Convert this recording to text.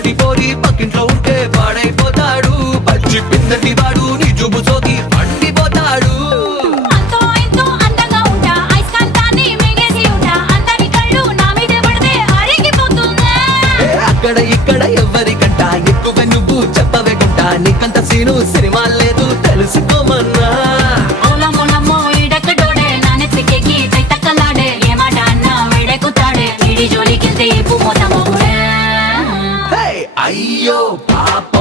లాంటి పోరి పక్కింట్లో ఉంటే పాడైపోతాడు. పచ్చి పిందటి వాడు నీ జుబు సోకి పండిపోతాడు. అంతో ఇంతో అందంగా ఉంటా, అయస్కాంతాన్ని మింగేసి ఉంటా, అందరి కళ్ళు నా మీదే పడితే అరిగిపోతుందా? అక్కడ ఇక్కడ ఎవరికంట ఎక్కువ నువ్వు చెప్పవే గుంట. నీకంత సీను సినిమా లేదు తెలుసుకోమన్నా. ఓలమ్మో ఈడెక్కడోడే నా నెత్తికెక్కి తైతక్కలాడే, ఏ మాట అన్నా వేడెక్కుతాడే, ఈడి జోలికెళ్తే ఇప్పు మోత మొగుడే. అయ్యో పాప